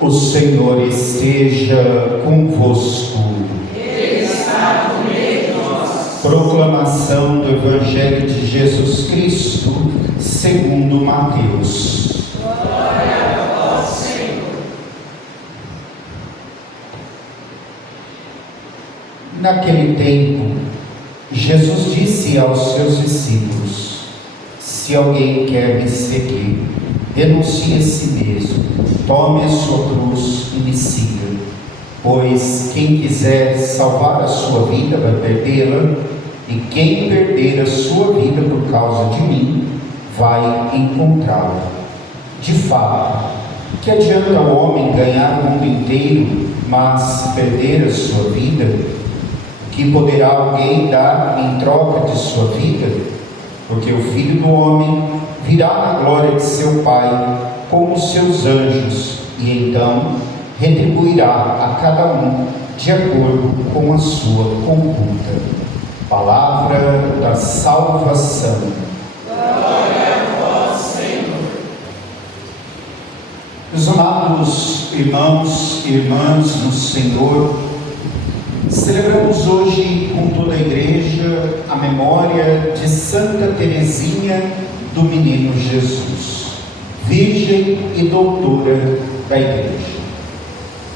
O Senhor esteja convosco. Ele está no meio de nós. Proclamação do Evangelho de Jesus Cristo, segundo Mateus. Glória a vós, Senhor. Naquele tempo, Jesus disse aos seus discípulos: se alguém quer me seguir, renuncie a si mesmo, tome a sua cruz e me siga. Pois quem quiser salvar a sua vida vai perdê-la, e quem perder a sua vida por causa de mim vai encontrá-la. De fato, que adianta o homem ganhar o mundo inteiro, mas perder a sua vida? Que poderá alguém dar em troca de sua vida? Porque o Filho do Homem virá na glória de seu Pai com os seus anjos, e então retribuirá a cada um de acordo com a sua conduta. Palavra da salvação. Glória a vós, Senhor. Meus amados irmãos e irmãs no Senhor, celebramos hoje com toda a igreja a memória de Santa Teresinha do Menino Jesus, virgem e doutora da igreja.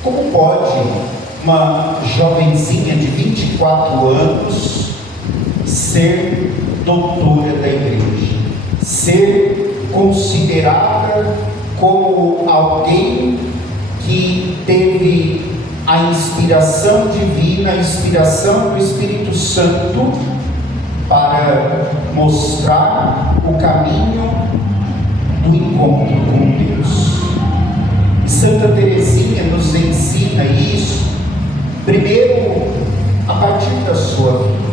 Como pode uma jovenzinha de 24 anos ser doutora da igreja, ser considerada como alguém que teve a inspiração divina, a inspiração do Espírito Santo para mostrar o caminho do encontro com Deus? Santa Teresinha nos ensina isso, primeiro, a partir da sua vida.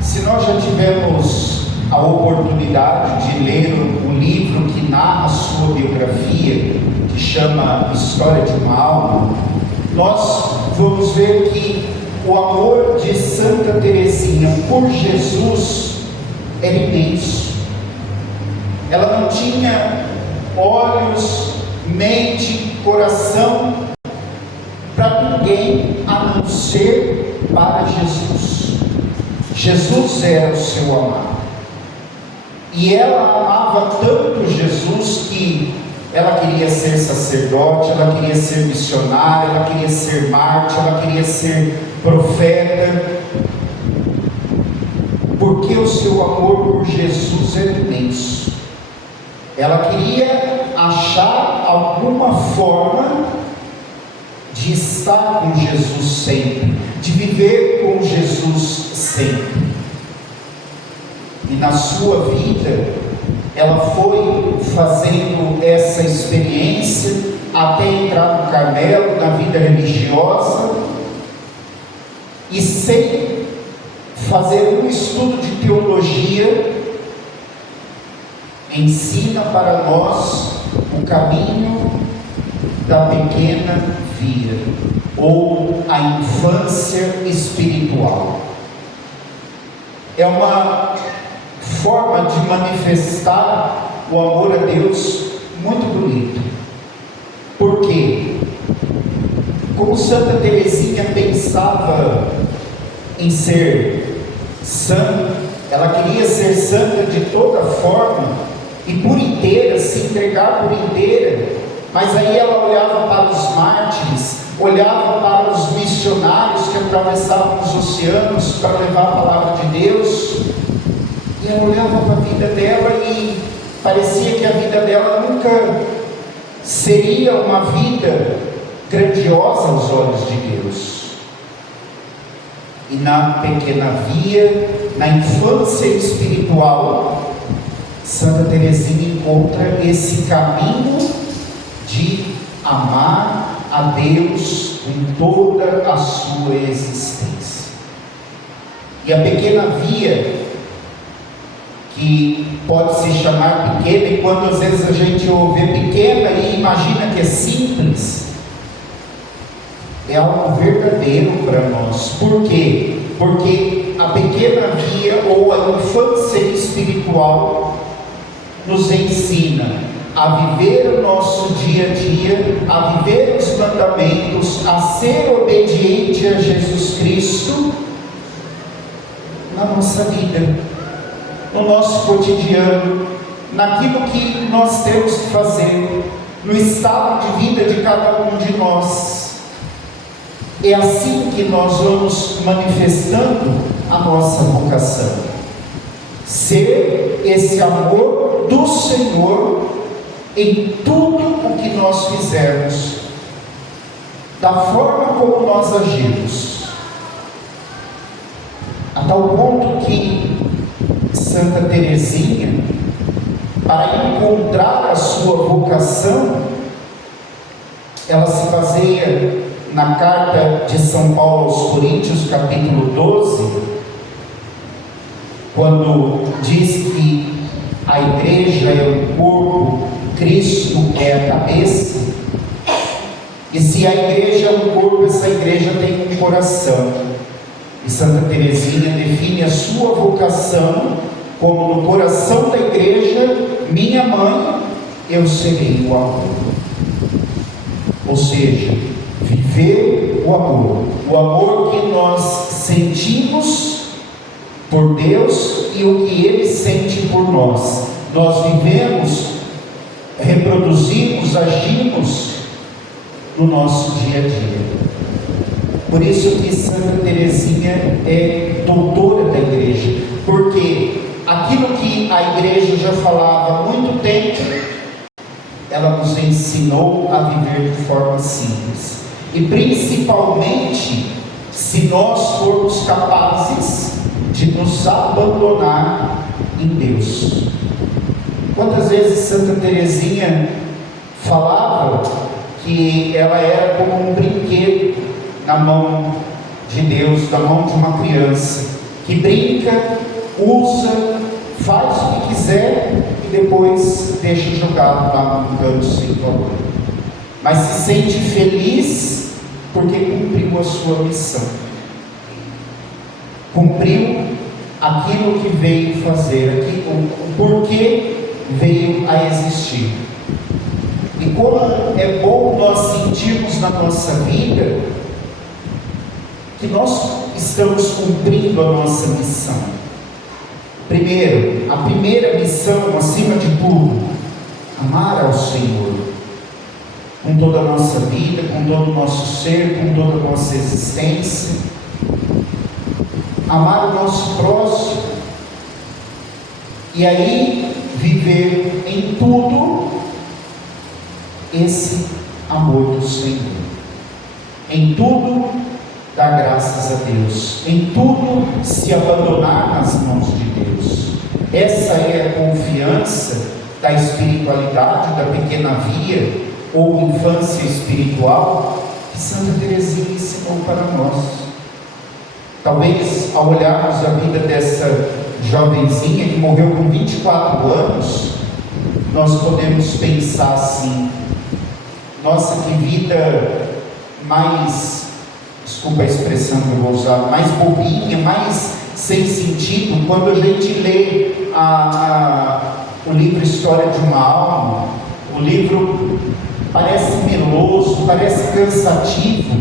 Se nós já tivemos a oportunidade de ler o livro que narra a sua biografia, que chama História de uma Alma, nós vamos ver que o amor de Santa Teresinha por Jesus era imenso. Ela não tinha olhos, mente, coração para ninguém a não ser para Jesus. Jesus era o seu amado. E ela amava tanto Jesus que ela queria ser sacerdote, ela queria ser missionária, ela queria ser mártir, ela queria ser profeta, porque o seu amor por Jesus era imenso. Ela queria achar alguma forma de estar com Jesus sempre, de viver com Jesus sempre. E na sua vida, ela foi fazendo essa experiência até entrar no Carmelo, na vida religiosa, e sem fazer um estudo de teologia, ensina para nós o caminho da pequena via, ou a infância espiritual. É uma forma de manifestar o amor a Deus muito bonito. Por quê? Como Santa Teresinha pensava em ser santa, ela queria ser santa de toda forma e por inteira, se entregar por inteira, mas aí ela olhava para os mártires, olhava para os missionários que atravessavam os oceanos para levar a palavra de Deus, e ela olhava para a vida dela e parecia que a vida dela nunca seria uma vida grandiosa aos olhos de Deus. E na pequena via, na infância espiritual, Santa Teresinha encontra esse caminho de amar a Deus em toda a sua existência. E a pequena via, que pode se chamar pequena, e quando às vezes a gente ouve pequena e imagina que é simples, é algo verdadeiro para nós. Por quê? Porque a pequena via ou a infância espiritual nos ensina a viver o nosso dia a dia, a viver os mandamentos, a ser obediente a Jesus Cristo na nossa vida, no nosso cotidiano, naquilo que nós temos que fazer, no estado de vida de cada um de nós. É assim que nós vamos manifestando a nossa vocação. Ser esse amor do Senhor em tudo o que nós fizermos, da forma como nós agimos, a tal ponto que Santa Teresinha, para encontrar a sua vocação, ela se baseia na carta de São Paulo aos Coríntios, capítulo 12, quando diz que a igreja é o corpo, Cristo é a cabeça, e se a igreja é um corpo, essa igreja tem um coração. E Santa Teresinha define a sua vocação como: no coração da igreja, minha mãe, eu serei o amor. Ou seja, viver o amor que nós sentimos por Deus e o que Ele sente por nós. Nós vivemos, reproduzimos, agimos no nosso dia a dia. Por isso que Santa Teresinha é doutora da igreja, porque aquilo que a igreja já falava há muito tempo, ela nos ensinou a viver de forma simples. E principalmente, se nós formos capazes de nos abandonar em Deus. Quantas vezes Santa Teresinha falava que ela era como um brinquedo na mão de Deus, na mão de uma criança, que brinca, usa, faz o que quiser e depois deixa jogado lá no canto sem valor. Mas se sente feliz porque cumpriu a sua missão. Cumpriu aquilo que veio fazer, o porquê veio a existir. E como é bom nós sentirmos na nossa vida que nós estamos cumprindo a nossa missão. Primeiro, a primeira missão, acima de tudo, amar ao Senhor com toda a nossa vida, com todo o nosso ser, com toda a nossa existência. Amar o nosso próximo, e aí viver em tudo esse amor do Senhor. Em tudo dar graças a Deus, em tudo se abandonar nas mãos de Deus. Essa é a confiança da espiritualidade, da pequena via ou infância espiritual que Santa Teresinha ensinou para nós. Talvez ao olharmos a vida dessa jovenzinha que morreu com 24 anos, nós podemos pensar assim: nossa, que vida mais, desculpa a expressão que eu vou usar, mais bobinha, mais sem sentido, quando a gente lê o livro História de uma Alma. O livro parece meloso, parece cansativo,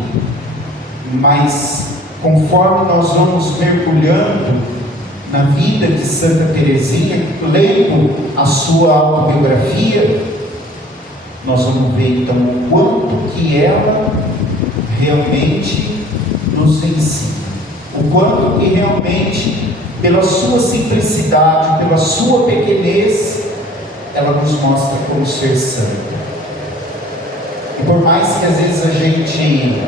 mas conforme nós vamos mergulhando na vida de Santa Teresinha, lendo a sua autobiografia, nós vamos ver então o quanto que ela realmente nos ensina, o quanto que realmente, pela sua simplicidade, pela sua pequenez, ela nos mostra como ser santa. E por mais que às vezes a gente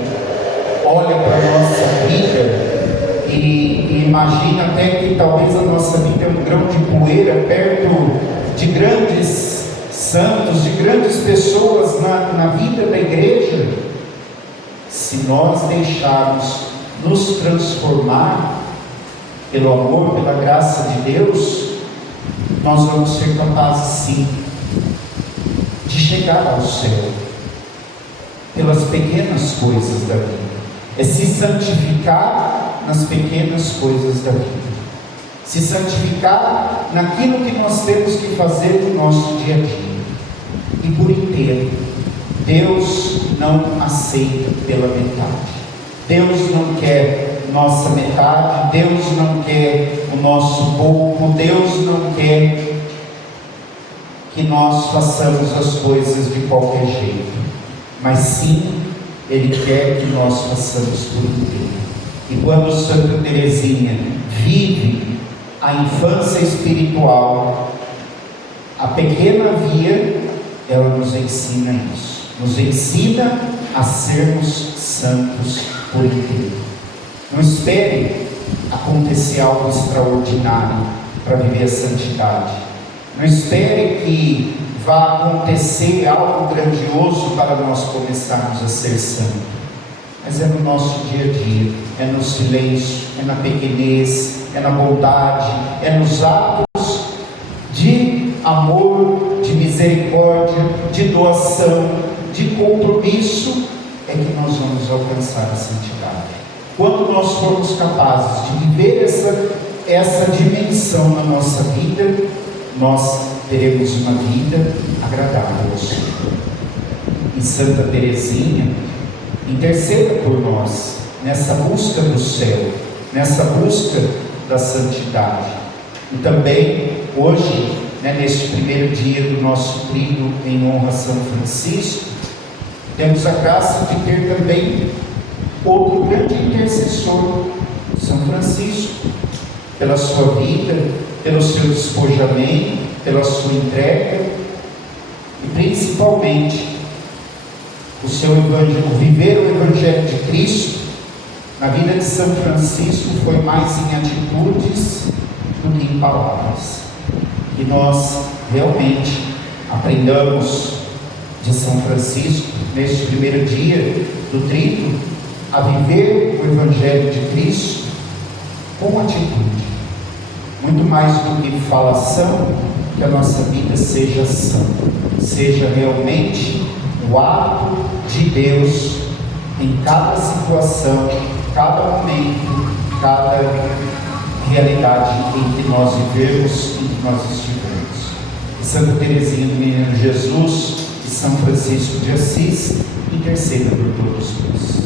olha para a nossa vida e imagina até que talvez a nossa vida é um grão de poeira perto de grandes santos, de grandes pessoas na vida da igreja, se nós deixarmos nos transformar pelo amor, pela graça de Deus, nós vamos ser capazes sim de chegar ao céu pelas pequenas coisas da vida. É se santificar nas pequenas coisas da vida, se santificar naquilo que nós temos que fazer no nosso dia a dia, e por inteiro. Deus não aceita pela metade. Deus não quer nossa metade, Deus não quer o nosso pouco, Deus não quer que nós façamos as coisas de qualquer jeito, mas sim, Ele quer que nós façamos por inteiro. E quando Santa Teresinha vive a infância espiritual, a pequena via, ela nos ensina isso, nos ensina a sermos santos por inteiro. Não espere acontecer algo extraordinário para viver a santidade. Não espere que vá acontecer algo grandioso para nós começarmos a ser santos. Mas é no nosso dia a dia, é no silêncio, é na pequenez, é na bondade, é nos atos de amor, de misericórdia, de doação, de compromisso, é que nós vamos alcançar a santidade. Quando nós formos capazes de viver essa dimensão na nossa vida, nós teremos uma vida agradável ao Senhor. E Santa Teresinha interceda por nós nessa busca do céu, nessa busca da santidade. E também hoje, neste primeiro dia do nosso tríduo em honra a São Francisco, temos a graça de ter também outro grande intercessor, São Francisco, pela sua vida, pelo seu despojamento, pela sua entrega e principalmente o seu evangelho, viver o Evangelho de Cristo na vida de São Francisco foi mais em atitudes do que em palavras. Que nós realmente aprendamos de São Francisco neste primeiro dia do tríduo a viver o Evangelho de Cristo com atitude, muito mais do que falação, que a nossa vida seja santa, seja realmente o ato de Deus em cada situação, cada momento, cada realidade em que nós vivemos, em que nós estivemos. E Santa Teresinha do Menino Jesus e São Francisco de Assis intercedam por todos nós.